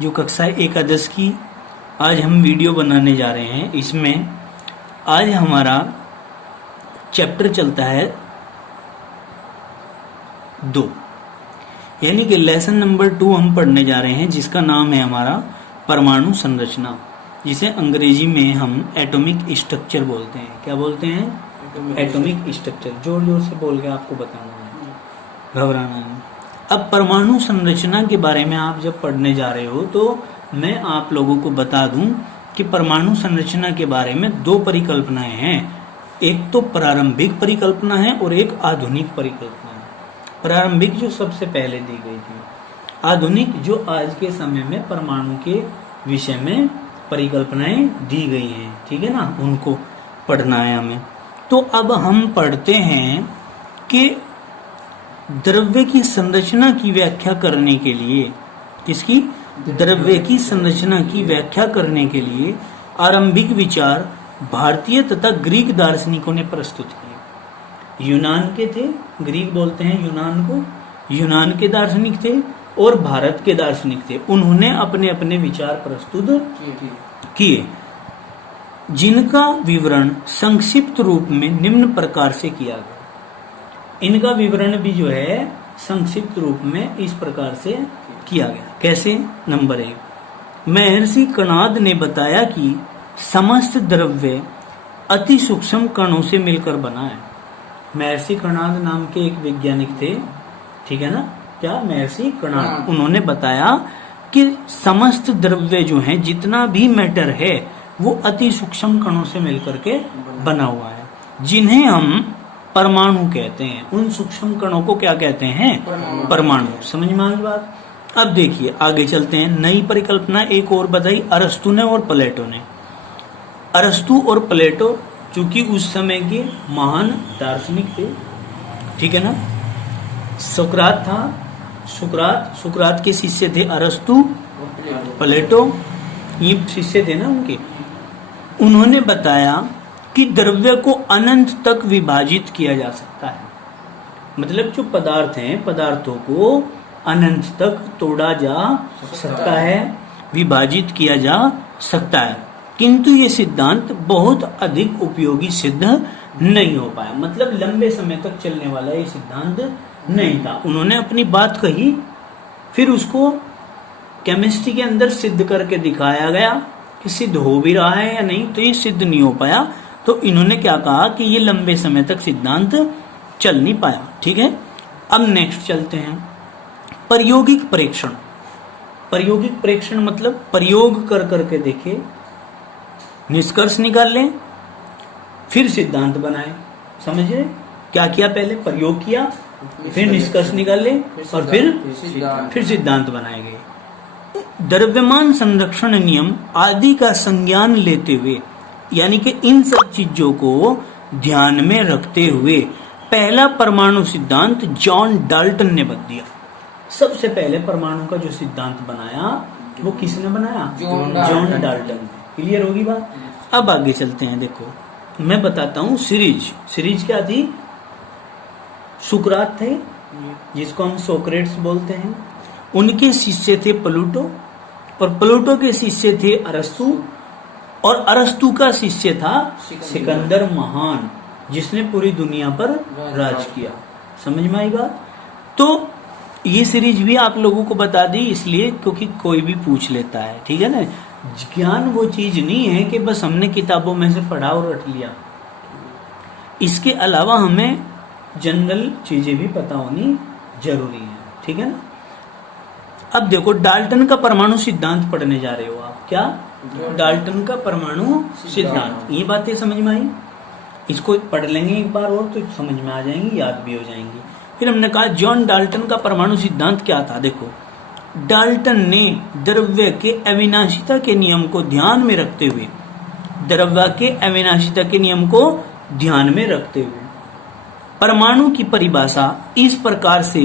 जो कक्षा एकादश की आज हम वीडियो बनाने जा रहे हैं। इसमें आज हमारा चैप्टर चलता है 2, यानी कि लेसन नंबर 2 हम पढ़ने जा रहे हैं, जिसका नाम है हमारा परमाणु संरचना, जिसे अंग्रेजी में हम एटॉमिक स्ट्रक्चर बोलते हैं। क्या बोलते हैं? Atomic structure. जोर जोर से बोल के आपको बताना है, घबराना नहीं। अब परमाणु संरचना के बारे में आप जब पढ़ने जा रहे हो तो मैं आप लोगों को बता दूं कि परमाणु संरचना के बारे में 2 परिकल्पनाएं हैं। एक तो प्रारंभिक परिकल्पना है और एक आधुनिक परिकल्पना है। प्रारंभिक जो सबसे पहले दी गई थी, आधुनिक जो आज के समय में परमाणु के विषय में परिकल्पनाएं दी गई हैं, ठीक है ना, उनको पढ़ना है हमें। तो अब हम पढ़ते हैं कि द्रव्य की संरचना की व्याख्या करने के लिए, किसकी? द्रव्य की संरचना की व्याख्या करने के लिए आरंभिक विचार भारतीय तथा ग्रीक दार्शनिकों ने प्रस्तुत किए। यूनान के थे, ग्रीक बोलते हैं यूनान को, यूनान के दार्शनिक थे और भारत के दार्शनिक थे। उन्होंने अपने अपने विचार प्रस्तुत किए, जिनका विवरण संक्षिप्त रूप में निम्न प्रकार से किया गया। इनका विवरण भी जो है संक्षिप्त रूप में इस प्रकार से किया गया। कैसे? नंबर 1, महर्षि कणाद ने बताया कि समस्त द्रव्य अति सूक्ष्म कणों से मिलकर बना है। महर्षि कणाद नाम के एक वैज्ञानिक थे, ठीक है ना, क्या? महर्षि कणाद। उन्होंने बताया कि समस्त द्रव्य जो है, जितना भी मैटर है, वो अति सूक्ष्म कणों से मिलकर के बना हुआ है, जिन्हें हम परमाणु कहते हैं। उन सूक्ष्म कणों को क्या कहते हैं? परमाणु। समझ में आ गई बात? अब देखिए आगे चलते हैं। नई परिकल्पना एक और बताई अरस्तु ने और प्लेटो ने। अरस्तु और प्लेटो चूंकि उस समय के महान दार्शनिक थे, ठीक है ना। सुकरात था, सुकरात के शिष्य थे अरस्तु, प्लेटो, ये शिष्य थे ना उनके। उन्होंने बताया कि द्रव्य को अनंत तक विभाजित किया जा सकता है। मतलब जो पदार्थ हैं, पदार्थों को अनंत तक तोड़ा जा सकता है, विभाजित किया जा सकता है, किंतु ये सिद्धांत बहुत अधिक उपयोगी सिद्ध नहीं हो पाया। मतलब लंबे समय तक चलने वाला ये सिद्धांत नहीं था। उन्होंने अपनी बात कही, फिर उसको केमिस्ट्री के अंदर सिद्ध करके दिखाया गया कि सिद्ध हो भी रहा है या नहीं, तो ये सिद्ध नहीं हो पाया। तो इन्होंने क्या कहा कि ये लंबे समय तक सिद्धांत चल नहीं पाया, ठीक है। अब नेक्स्ट चलते हैं प्रायोगिक परीक्षण। प्रायोगिक परीक्षण मतलब प्रयोग कर करके देखे, निष्कर्ष निकाल लें, फिर सिद्धांत बनाए। समझ रहे? क्या किया? पहले प्रयोग किया, फिर निष्कर्ष निकाल ले और फिर सिद्धांत बनाए गए। द्रव्यमान संरक्षण नियम आदि का संज्ञान लेते हुए, यानी कि इन सब चीजों को ध्यान में रखते हुए पहला परमाणु सिद्धांत जॉन डाल्टन ने बता दिया। सबसे पहले परमाणु का जो सिद्धांत बनाया वो किसने बनाया? John Dalton. क्लियर होगी बात? अब आगे चलते हैं। देखो मैं बताता हूँ। सीरीज क्या थी? सुकरात थे, जिसको हम सोक्रेट्स बोलते हैं। उनके शिष्य थे प्लूटो, और प्लूटो के शिष्य थे अरस्तु, और अरस्तु का शिष्य था सिकंदर महान, जिसने पूरी दुनिया पर राज किया। समझ में आई बात? तो ये सीरीज भी आप लोगों को बता दी इसलिए क्योंकि कोई भी पूछ लेता है, ठीक है ना। ज्ञान वो चीज नहीं है कि बस हमने किताबों में से पढ़ा और रट लिया। इसके अलावा हमें जनरल चीजें भी पता होनी जरूरी है, ठीक है ना। अब देखो डाल्टन का परमाणु सिद्धांत पढ़ने जा रहे हो आप। क्या? डाल्टन का परमाणु सिद्धांत। ये बातें समझ में आई? इसको पढ़ लेंगे एक बार और तो समझ में आ जाएंगी, याद भी हो जाएंगी। फिर हमने कहा जॉन डाल्टन का परमाणु सिद्धांत क्या था। देखो डाल्टन ने द्रव्य के अविनाशिता के नियम को ध्यान में रखते हुए, द्रव्य के अविनाशिता के नियम को ध्यान में रखते हुए परमाणु की परिभाषा इस प्रकार से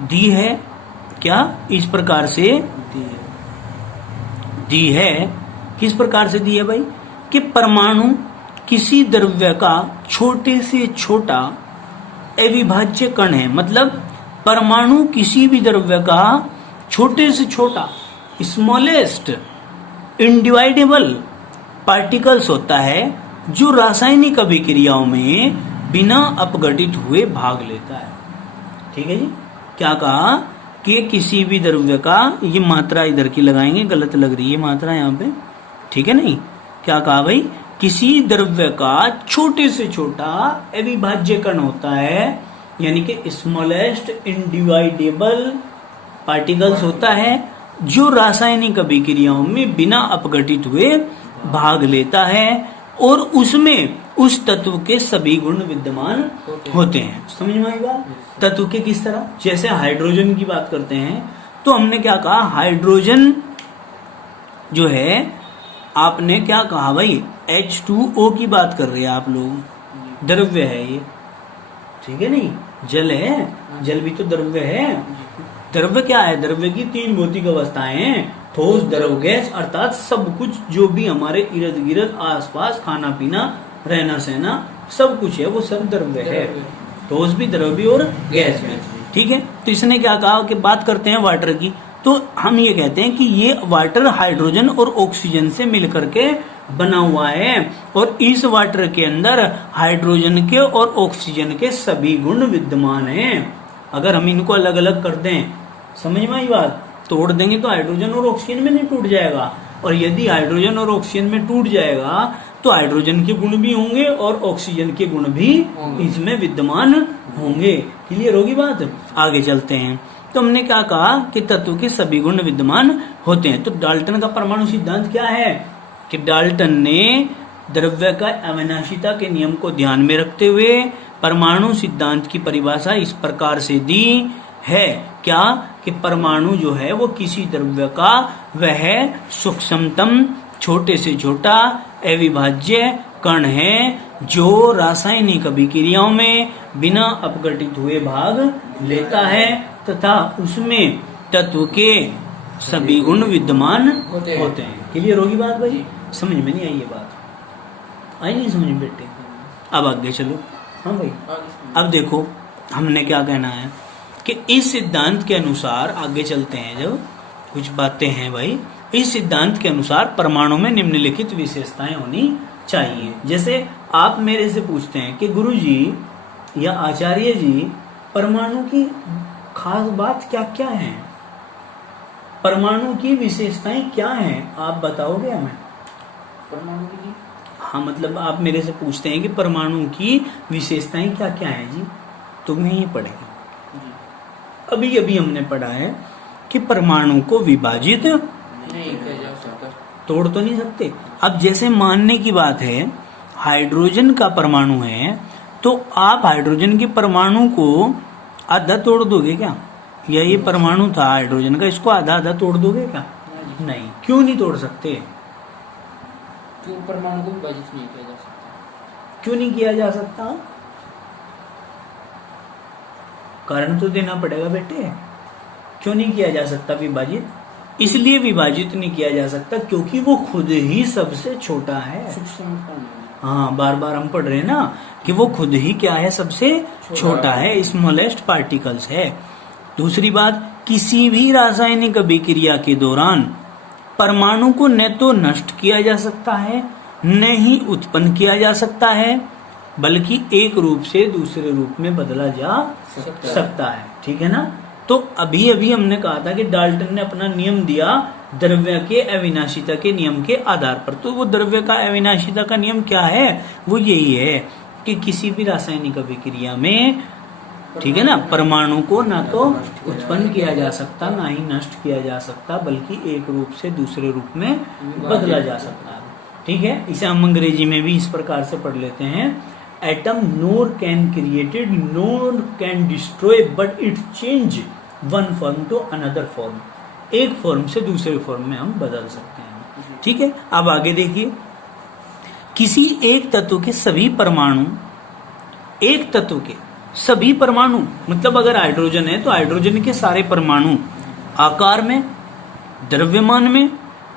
दी है। क्या? इस प्रकार से दी है। किस प्रकार से दी है भाई? कि परमाणु किसी द्रव्य का छोटे से छोटा अविभाज्य कण है। मतलब परमाणु किसी भी द्रव्य का छोटे से छोटा स्मॉलेस्ट इनडिवाइडेबल पार्टिकल्स होता है जो रासायनिक अभिक्रियाओं में बिना अपघटित हुए भाग लेता है। ठीक है जी, क्या कहा कि किसी भी द्रव्य का, ये मात्रा इधर की लगाएंगे, गलत लग रही है मात्रा यहाँ पे, ठीक है नहीं, क्या कहा भाई, किसी द्रव्य का छोटे से छोटा अविभाज्य कण होता है, यानी कि स्मॉलेस्ट इनडिवाइडेबल पार्टिकल्स होता है जो रासायनिक अभिक्रियाओं में बिना अपघटित हुए भाग लेता है और उसमें उस तत्व के सभी गुण विद्यमान होते हैं। समझ में आई बात? तत्व के किस तरह, जैसे हाइड्रोजन की बात करते हैं तो हमने क्या कहा, हाइड्रोजन जो है, आपने क्या कहा भाई, H2O की बात कर रहे हैं आप लोग, द्रव्य है ये, ठीक है नहीं, जल है, जल भी तो द्रव्य है। द्रव्य क्या है, द्रव्य की 3 भौतिक अवस्थाएं हैं, ठोस, द्रव, गैस, अर्थात सब कुछ जो भी हमारे इर्द गिर्द आसपास खाना पीना रहना सहना सब कुछ है, वो सब द्रव्य है, ठोस भी, द्रव भी और गैस भी। ठीक है, तो इसने क्या कहा कि बात करते हैं वाटर की, तो हम ये कहते हैं कि ये वाटर हाइड्रोजन और ऑक्सीजन से मिलकर के बना हुआ है और इस वाटर के अंदर हाइड्रोजन के और ऑक्सीजन के सभी गुण विद्यमान हैं। अगर हम इनको अलग अलग कर दें, समझ में आई बात, तोड़ देंगे तो हाइड्रोजन और ऑक्सीजन में नहीं टूट जाएगा, और यदि हाइड्रोजन और ऑक्सीजन में टूट जाएगा तो हाइड्रोजन के गुण भी होंगे और ऑक्सीजन के गुण भी इसमें विद्यमान होंगे। क्लियर होगी बात? आगे चलते हैं। तो हमने क्या कहा कि तत्व के सभी गुण विद्यमान होते हैं। तो डाल्टन का परमाणु सिद्धांत क्या है कि डाल्टन ने द्रव्य का अविनाशिता के नियम को ध्यान में रखते हुए परमाणु सिद्धांत की परिभाषा इस प्रकार से दी है, क्या कि परमाणु जो है वो किसी द्रव्य का वह सूक्ष्मतम छोटे से छोटा अविभाज्य कण है जो रासायनिक अभिक्रियाओं में बिना अपघटित हुए भाग लेता है तथा उसमें तत्व के सभी गुण विद्यमान होते हैं। क्लियर होगी बात भाई? समझ में नहीं आई ये बात? आई नहीं समझ में बेटे? अब आगे चलो। हाँ भाई, अब देखो हमने क्या कहना है कि इस सिद्धांत के अनुसार आगे चलते हैं, जब कुछ बातें हैं भाई, इस सिद्धांत के अनुसार परमाणु में निम्नलिखित विशेषताएं होनी चाहिए। जैसे आप मेरे से पूछते हैं कि गुरुजी या आचार्य जी परमाणु की खास बात क्या क्या है, परमाणु की विशेषताएं क्या हैं, आप बताओगे हमें? परमाणु की, हाँ मतलब आप मेरे से पूछते हैं कि परमाणु की विशेषताएं क्या क्या हैं जी, तुम्हें ये पढ़ेगा। अभी अभी हमने पढ़ा है कि परमाणु को विभाजित नहीं किया जा सकता, तोड़ तो नहीं सकते। अब जैसे मानने की बात है हाइड्रोजन का परमाणु है, तो आप हाइड्रोजन के परमाणु को आधा तोड़ दोगे क्या? या ये परमाणु था हाइड्रोजन का, इसको आधा आधा तोड़ दोगे क्या? नहीं। क्यों नहीं तोड़ सकते? क्यों परमाणु को विभाजित नहीं किया जा सकता? क्यों नहीं किया जा सकता? कारण तो देना पड़ेगा बेटे। क्यों नहीं किया जा सकता विभाजित? इसलिए विभाजित नहीं किया जा सकता क्योंकि वो खुद ही सबसे छोटा है। हाँ, बार बार हम पढ़ रहे हैं ना कि वो खुद ही क्या है, सबसे छोटा है, स्मॉलेस्ट पार्टिकल्स है। दूसरी बात, किसी भी रासायनिक अभिक्रिया के दौरान परमाणु को न तो नष्ट किया जा सकता है न ही उत्पन्न किया जा सकता है, बल्कि एक रूप से दूसरे रूप में बदला जा सकता है। ठीक है ना? तो अभी अभी हमने कहा था कि डाल्टन ने अपना नियम दिया द्रव्य के अविनाशिता के नियम के आधार पर। तो वो द्रव्य का अविनाशिता का नियम क्या है? वो यही है कि किसी भी रासायनिक अभिक्रिया में, ठीक है ना, परमाणु को ना तो उत्पन्न किया जा सकता ना ही नष्ट किया जा सकता, बल्कि एक रूप से दूसरे रूप में बदला जा सकता है। ठीक है, इसे हम अंग्रेजी में भी इस प्रकार से पढ़ लेते हैं, atom nor can created nor can destroy but it change one form to another form. एक फॉर्म से दूसरे फॉर्म में हम बदल सकते हैं। ठीक है, अब आगे देखिए, किसी एक तत्व के सभी परमाणु, एक तत्व के सभी परमाणु मतलब अगर हाइड्रोजन है तो हाइड्रोजन के सारे परमाणु आकार में, द्रव्यमान में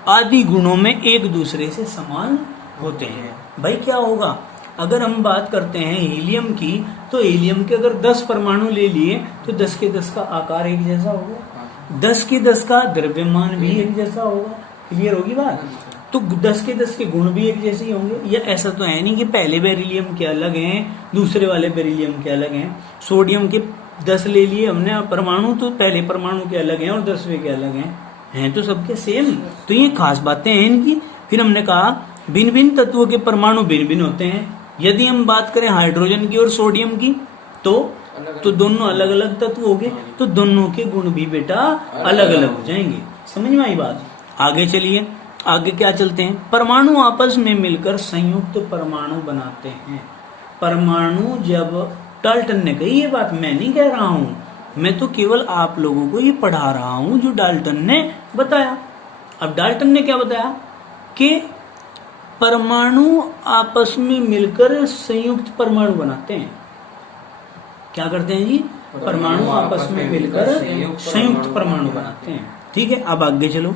आदि गुणों में एक दूसरे से समान होते हैं। भाई क्या होगा, अगर हम बात करते हैं हीलियम की, तो हीलियम के अगर 10 परमाणु ले लिए तो 10 के 10 का आकार एक जैसा होगा। 10 के 10 का द्रव्यमान भी एक जैसा होगा। क्लियर होगी बात? तो 10 के 10 के गुण भी एक जैसे ही होंगे। या ऐसा तो है नहीं कि पहले बेरिलियम के अलग हैं, दूसरे वाले बेरिलियम के अलग हैं। सोडियम के 10 ले लिए हमने परमाणु, तो पहले परमाणु के अलग हैं और 10वें के अलग हैं तो सबके सेम। तो ये खास बातें हैं इनकी। फिर हमने कहा भिन्न भिन्न तत्वों के परमाणु भिन्न भिन्न होते हैं। यदि हम बात करें हाइड्रोजन की और सोडियम की तो दोनों अलग अलग तत्व हो गए, तो दोनों के गुण भी बेटा अलग अलग हो जाएंगे। समझ में आई बात? आगे चलिए, आगे क्या चलते हैं। परमाणु आपस में मिलकर संयुक्त परमाणु बनाते हैं। परमाणु जब डाल्टन ने कही ये बात, मैं नहीं कह रहा हूं, मैं तो केवल आप लोगों को ये पढ़ा रहा हूं जो डाल्टन ने बताया। अब डाल्टन ने क्या बताया कि परमाणु आपस में मिलकर संयुक्त परमाणु बनाते हैं। क्या करते हैं जी? परमाणु आपस में मिलकर संयुक्त परमाणु बनाते हैं। ठीक है, अब आगे चलो।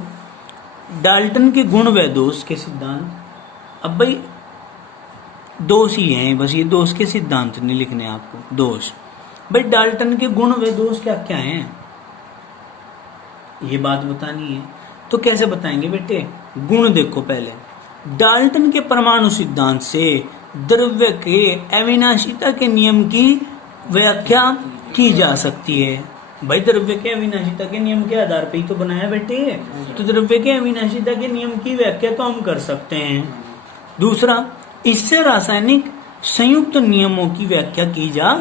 डाल्टन के गुण व दोष के सिद्धांत। अब भाई दोष ही हैं, बस ये दोष के सिद्धांत नहीं लिखने आपको। दोष भाई डाल्टन के गुण व दोष क्या क्या हैं, ये बात बतानी है। तो कैसे बताएंगे बेटे? गुण देखो पहले। डाल्टन के परमाणु सिद्धांत से द्रव्य के अविनाशिता के नियम की व्याख्या की जा सकती है। भाई द्रव्य के अविनाशिता के नियम के आधार पर ही तो बनाया बेटे, तो द्रव्य के अविनाशिता के नियम की व्याख्या तो हम कर सकते हैं। दूसरा, इससे रासायनिक संयुक्त नियमों की व्याख्या की जा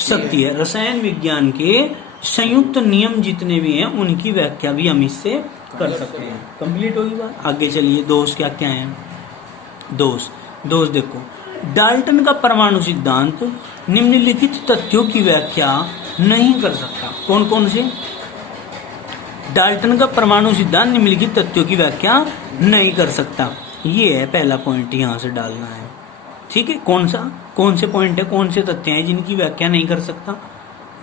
सकती है। रसायन विज्ञान के संयुक्त नियम जितने भी हैं उनकी व्याख्या भी हम इससे कर सकते हैं। कंप्लीट होगी बात। आगे चलिए, दोष क्या क्या है। दोष देखो, डाल्टन का परमाणु सिद्धांत निम्नलिखित तथ्यों की व्याख्या नहीं कर सकता। कौन कौन से? डाल्टन का परमाणु सिद्धांत निम्नलिखित तथ्यों की व्याख्या नहीं कर सकता। ये है पहला पॉइंट, यहां से डालना है। ठीक है, कौन से पॉइंट है, कौन से तथ्य हैं जिनकी व्याख्या नहीं कर सकता,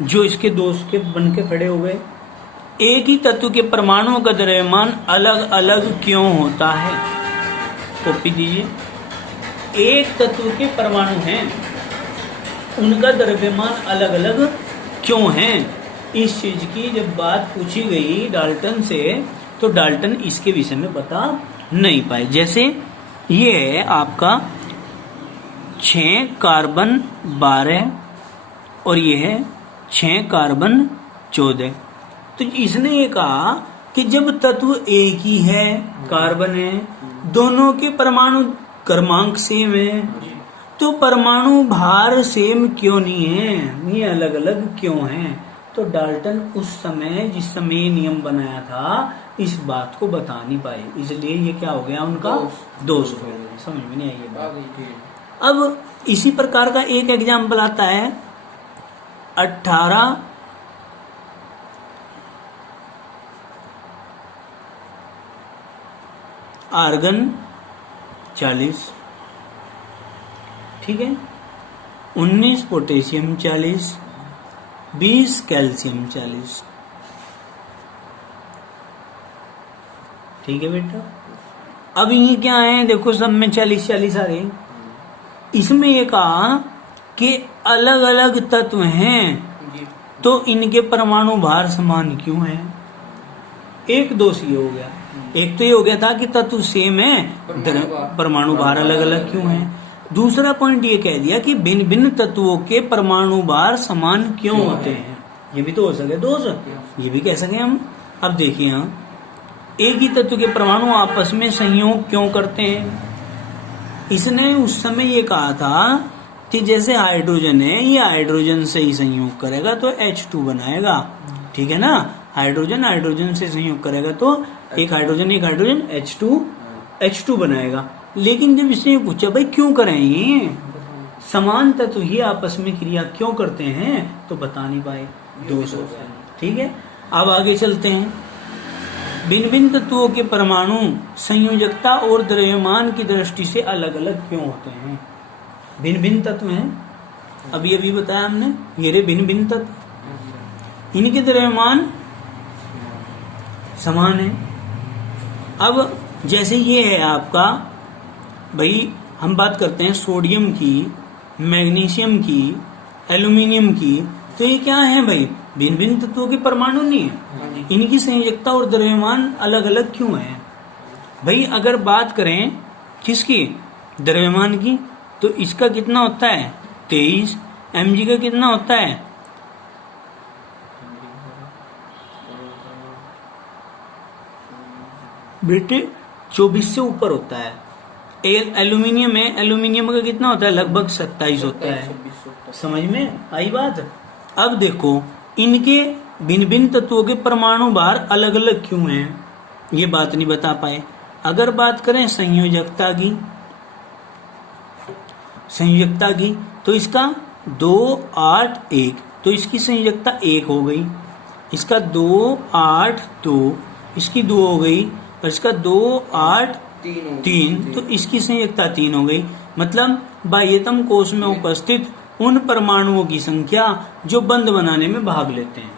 जो इसके दोष के बन के खड़े हो गए। एक ही तत्व के परमाणुओं का द्रव्यमान अलग अलग क्यों होता है? कॉपी दीजिए। एक तत्व के परमाणु हैं, उनका द्रव्यमान अलग अलग क्यों है? इस चीज की जब बात पूछी गई डाल्टन से, तो डाल्टन इसके विषय में बता नहीं पाए। जैसे ये है आपका 6 कार्बन 12 और ये है 6 कार्बन 14। तो इसने ये कहा कि जब तत्व एक ही है, कार्बन है, दोनों के परमाणु क्रमांक सेम है, तो परमाणु भार सेम क्यों नहीं है, ये अलग अलग क्यों है? तो डाल्टन उस समय जिस समय ये नियम बनाया था इस बात को बता नहीं पाए, इसलिए ये क्या हो गया उनका दोष हो गया। समझ में नहीं आई ये बात। अब इसी प्रकार का एक एग्जाम्पल आता है 18 आर्गन 40, ठीक है, 19 पोटेशियम 40, 20 कैल्शियम 40। ठीक है बेटा। अब ये क्या है, देखो सब में 40-40 आ रहे। इसमें ये कहा कि अलग अलग तत्व हैं तो इनके परमाणु भार समान क्यों है? एक दोष ये हो गया। एक तो ये हो गया था कि तत्व सेम है, परमाणु भार अलग अलग क्यों है। दूसरा पॉइंट ये कह दिया कि भिन्न भिन्न तत्वों के परमाणु भार समान क्यों होते हैं। ये भी तो हो सके दोष, ये भी कह सके हम। अब देखिए यहाँ, एक ही तत्व के परमाणु आपस में संयोग क्यों करते हैं? इसने उस समय ये कहा था कि जैसे हाइड्रोजन है, ये हाइड्रोजन से ही संयोग करेगा तो H2 बनाएगा, ठीक है ना। हाइड्रोजन हाइड्रोजन से संयोग करेगा तो एक हाइड्रोजन H2 बनाएगा। लेकिन जब इसने पूछा भाई क्यों करें, ये समान तत्व ही आपस में क्रिया क्यों करते हैं, तो बता नहीं पाए, दोष हो गया। ठीक है, अब आगे चलते हैं। भिन्न भिन्न तत्वों के परमाणु संयोजकता और द्रव्यमान की दृष्टि से अलग अलग क्यों होते हैं? भिन्न भिन्न तत्व हैं, अभी अभी बताया हमने, ये रे भिन्न भिन्न तत्व, इनके द्रव्यमान समान है। अब जैसे ये है आपका, भाई हम बात करते हैं सोडियम की, मैग्नीशियम की, एल्यूमिनियम की, तो ये क्या है भाई, भिन्न भिन्न तत्वों के परमाणु नहीं है, हाँ जी। इनकी संयोजकता और द्रव्यमान अलग अलग क्यों है? भाई अगर बात करें किसकी, द्रव्यमान की, तो इसका कितना होता है 23, mg का कितना होता है बेटे 24 से ऊपर होता है। एल्यूमिनियम है, एल्यूमिनियम का कितना होता है लगभग 27 होता है। 26 होता है। समझ में आई बात? अब देखो इनके भिन्न भिन्न तत्वों के परमाणु भार अलग अलग क्यों हैं, ये बात नहीं बता पाए। अगर बात करें संयोजकता की तो इसका 2 8 1, तो इसकी संयोजकता 1 हो गई, इसका 2 8 2, इसकी 2 हो गई, और इसका 2 8 3, तो इसकी संयोजकता 3 हो गई। मतलब बाह्यतम कोश में उपस्थित उन परमाणुओं की संख्या जो बंध बनाने में भाग लेते हैं।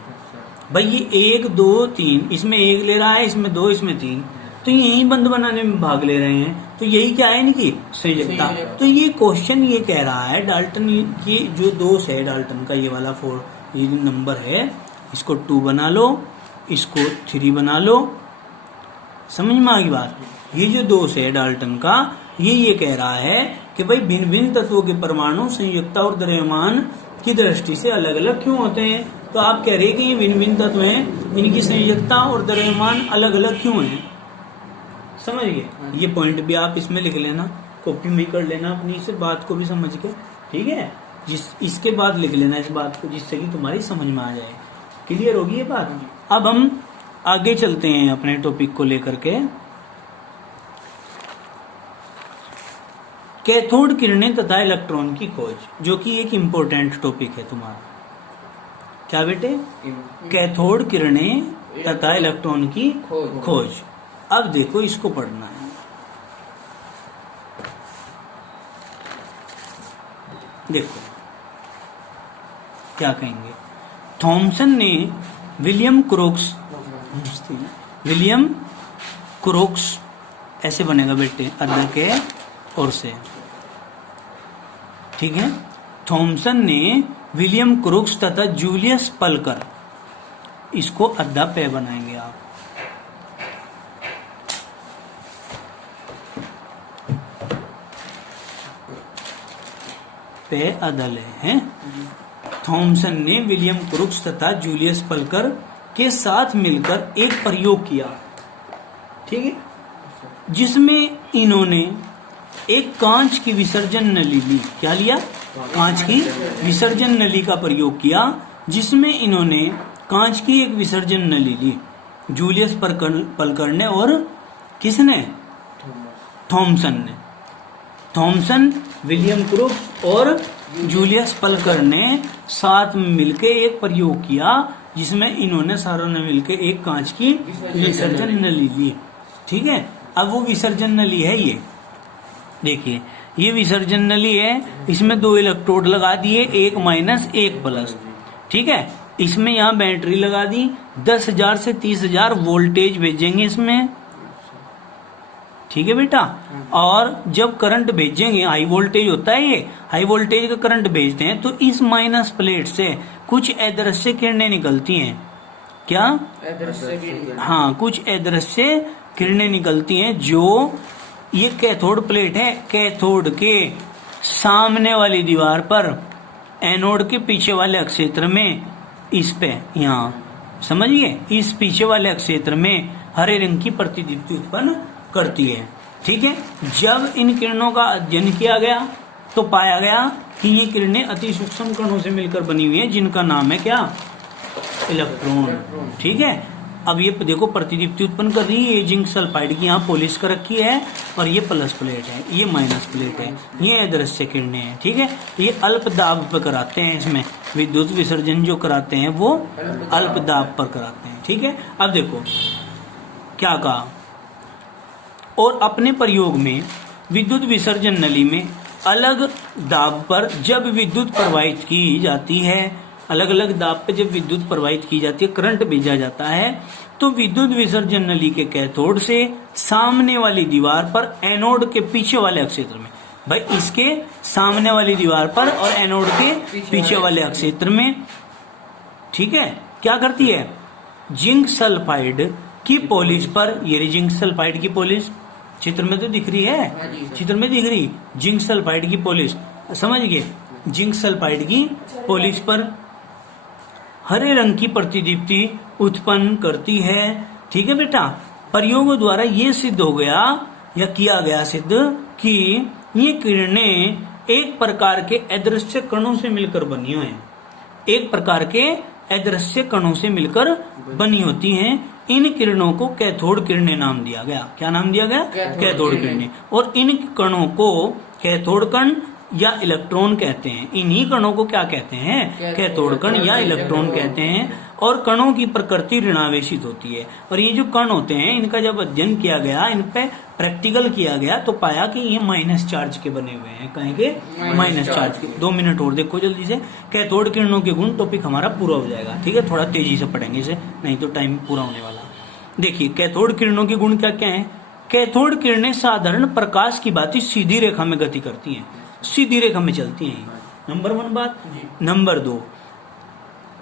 भाई ये 1 2 3, इसमें 1 ले रहा है, इसमें 2, इसमें 3, तो यही बंध बनाने में भाग ले रहे हैं, तो यही क्या है इनकी संयोजकता। तो ये क्वेश्चन ये कह रहा है डाल्टन, ये जो दोष है डाल्टन का, ये वाला 4 ये नंबर है, इसको 2 बना लो, इसको 3 बना लो। समझ में आ गई बात? ये जो दोष है डाल्टन का, ये कह रहा है कि भाई भिन्न भिन्न तत्वों के परमाणु संयोजकता और द्रव्यमान की दृष्टि से अलग अलग क्यों होते हैं। तो आप कह रहे हैं कि ये भिन्न भिन्न तत्व हैं, इनकी संयोजकता और द्रव्यमान अलग अलग क्यों हैं। समझ गए? ये पॉइंट भी आप इसमें लिख लेना, कॉपी में कर लेना अपनी, इस बात को भी समझ के, ठीक है। इसके बाद लिख लेना इस बात को, जिससे कि तुम्हारी समझ में आ जाए। क्लियर होगी ये बात? अब हम आगे चलते हैं अपने टॉपिक को लेकर के। कैथोड किरणें तथा इलेक्ट्रॉन की खोज, जो कि एक इम्पोर्टेंट टॉपिक है तुम्हारा। क्या बेटे? कैथोड किरणें तथा इलेक्ट्रॉन की खोज। अब देखो इसको पढ़ना है। देखो क्या कहेंगे। थॉमसन ने विलियम क्रोक्स ऐसे बनेगा बेटे, अदर के और से, ठीक है। थॉमसन ने विलियम क्रोक्स तथा जूलियस पलकर, इसको अद्धा पे बनाएंगे आप। पे अदल है। थॉमसन ने विलियम क्रोक्स तथा जूलियस पलकर के साथ मिलकर एक प्रयोग किया, ठीक है, जिसमें इन्होंने एक कांच की विसर्जन नली ली। क्या लिया? कांच की विसर्जन नली का प्रयोग किया, जिसमें इन्होंने कांच की एक विसर्जन नली ली। जूलियस पलकर ने और किसने? थॉमसन ने। थॉमसन, विलियम क्रोक्स और जूलियस पलकर ने साथ में मिलकर एक प्रयोग किया, जिसमें इन्होंने सारों ने मिलकर एक कांच की विसर्जन नली ली, ठीक है। अब वो विसर्जन नली है, ये देखिए, ये विसर्जन नली है, इसमें 2 इलेक्ट्रोड लगा दिए, 1 माइनस 1 प्लस, ठीक है। इसमें यहाँ बैटरी लगा दी, 10,000 से 30,000 वोल्टेज भेजेंगे इसमें, ठीक है बेटा। और जब करंट भेजेंगे, हाई वोल्टेज होता है ये, हाई वोल्टेज का करंट भेजते हैं, तो इस माइनस प्लेट से कुछ अदृश्य किरणें निकलती हैं। क्या? हाँ, कुछ अदृश्य किरणें निकलती हैं, जो ये कैथोड प्लेट है, कैथोड के सामने वाली दीवार पर, एनोड के पीछे वाले क्षेत्र में, इस पे यहाँ समझिए, इस पीछे वाले क्षेत्र में हरे रंग की प्रतिदीप्ति उत्पन्न करती है, ठीक है। जब इन किरणों का अध्ययन किया गया तो पाया गया कि ये किरणें अति सूक्ष्म कणों से मिलकर बनी हुई है, जिनका नाम है क्या? इलेक्ट्रॉन, ठीक है। अब ये देखो प्रतिदीप्ति उत्पन्न कर रही है, ये जिंक सल्फाइड की यहाँ पॉलिश कर रखी है, और ये प्लस प्लेट है, ये माइनस प्लेट है, ये अदृश्य किरणें हैं, ठीक है। ये अल्प दाब पर कराते हैं, इसमें विद्युत विसर्जन जो कराते हैं वो अल्प दाब पर कराते हैं, ठीक है। अब देखो क्या कहा, और अपने प्रयोग में विद्युत विसर्जन नली में अलग दाब पर जब विद्युत प्रवाहित की जाती है, अलग अलग दाब पे जब विद्युत प्रवाहित की जाती है, करंट भेजा जाता है, तो विद्युत विसर्जन नली के कैथोड से सामने वाली दीवार पर एनोड के पीछे वाले क्षेत्र में, भाई इसके सामने वाली दीवार पर और एनोड के पीछे वाले क्षेत्र में, ठीक है, क्या करती है, जिंक सल्फाइड की पॉलिश पर, ये रही जिंक सल्फाइड की पॉलिश, चित्र में तो दिख रही है, चित्र में दिख रही जिंक सल्फाइड की पॉलिश, समझ गए, जिंक सल्फाइड की पॉलिश पर हरे रंग की प्रतिदीप्ति उत्पन्न करती है। ठीक है बेटा, प्रयोगों द्वारा ये सिद्ध हो गया या किया गया सिद्ध कि ये किरणें एक प्रकार के अदृश्य कणों से मिलकर बनी हुई हैं, एक प्रकार के अदृश्य कणों से मिलकर बनी होती हैं। इन किरणों को कैथोड किरणें नाम दिया गया। क्या नाम दिया गया, कैथोड किरणें। और इन कणों को कैथोड कण या इलेक्ट्रॉन कहते हैं। इन्हीं कणों को क्या कहते हैं, कैथोड कण या इलेक्ट्रॉन कहते हैं। और कणों की प्रकृति ऋणावेशित होती है। और ये जो कण होते हैं, इनका जब अध्ययन किया गया, इन पे प्रैक्टिकल किया गया, तो पाया कि ये माइनस चार्ज के बने हुए हैं। कहेंगे माइनस चार्ज के। 2 मिनट और देखो जल्दी से। कैथोड किरणों के गुण टॉपिक हमारा पूरा हो जाएगा। ठीक है, थोड़ा तेजी से पढ़ेंगे इसे, नहीं तो टाइम पूरा होने वाला। देखिए कैथोड किरणों के गुण क्या क्या है। कैथोड किरणें साधारण प्रकाश की भांति सीधी रेखा में गति करती हैं, सीधी रेखा में चलती हैं। नंबर 1 बात। नंबर 2,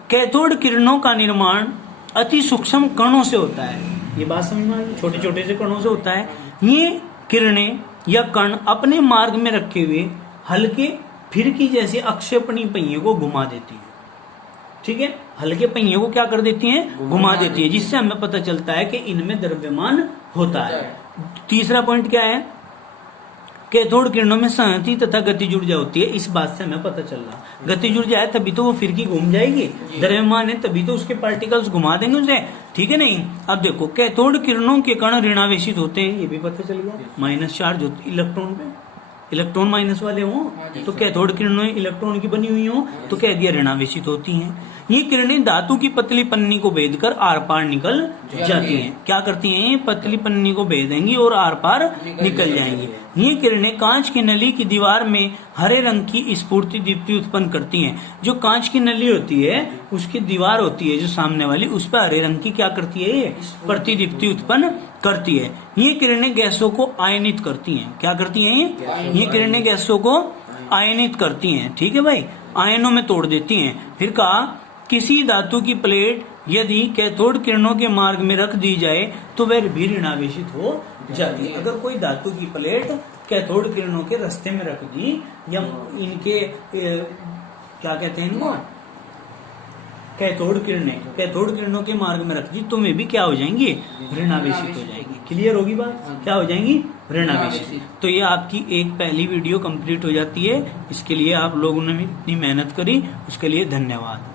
कैथोड किरणों का निर्माण अति सूक्ष्म कणों से होता है। ये बात समझ में आई, छोटे छोटे से कणों से होता है। ये किरणें या कण अपने मार्ग में रखे हुए हल्के फिरकी जैसे अक्षेपणी पहिए को घुमा देती है। ठीक है, हल्के पहिए को क्या कर देती हैं, घुमा देती है, जिससे हमें पता चलता है कि इनमें द्रव्यमान होता है। तीसरा पॉइंट क्या है, कैथोड किरणों में संहति तथा गतिज ऊर्जा होती है। इस बात से हमें पता चल रहा, गतिज ऊर्जा है तभी तो वो फिरकी घूम जाएगी, द्रव्यमान है तभी तो उसके पार्टिकल्स घुमा देंगे उसे। ठीक है नहीं। अब देखो कैथोड किरणों के कण ऋणावेशित होते हैं, ये भी पता चल गया। माइनस चार्ज होती इलेक्ट्रॉन पे, इलेक्ट्रॉन माइनस वाले हों तो कैथोड किरणें इलेक्ट्रॉन की बनी हुई हो तो कह दिया ऋणावेशित होती हैं। ये किरणें धातु की पतली पन्नी को भेदकर आर पार निकल जाती हैं। क्या करती हैं, ये पतली पन्नी को भेदेंगी और आर पार निकल जाएंगी। ये किरणें कांच की नली की दीवार में हरे रंग की स्फूर्ति दीप्ति उत्पन्न करती हैं। जो कांच की नली होती है, उसकी दीवार होती है जो सामने वाली, उस पर हरे रंग की क्या करती है, ये प्रतिदीप्ति उत्पन्न करती है। ये किरणें गैसों को आयनित करती हैं। क्या करती हैं, ये किरणें गैसों को आयनित करती हैं। ठीक है भाई, आयनों में तोड़ देती हैं। फिर कहा किसी धातु की प्लेट यदि कैथोड किरणों के मार्ग में रख दी जाए तो वह भी ऋणावेशित हो जाती है। अगर कोई धातु की प्लेट कैथोड किरणों के रास्ते में रख दी या इनके क्या कहते हैं इनको, कैथोड किरणों के मार्ग में रख दी तो वे भी क्या हो जाएंगी, ऋणावेशित हो जाएंगी। क्लियर होगी बात, क्या हो जाएंगी, ऋणावेशित। तो ये आपकी एक पहली वीडियो कंप्लीट हो जाती है। इसके लिए आप लोगों ने इतनी मेहनत करी, उसके लिए धन्यवाद।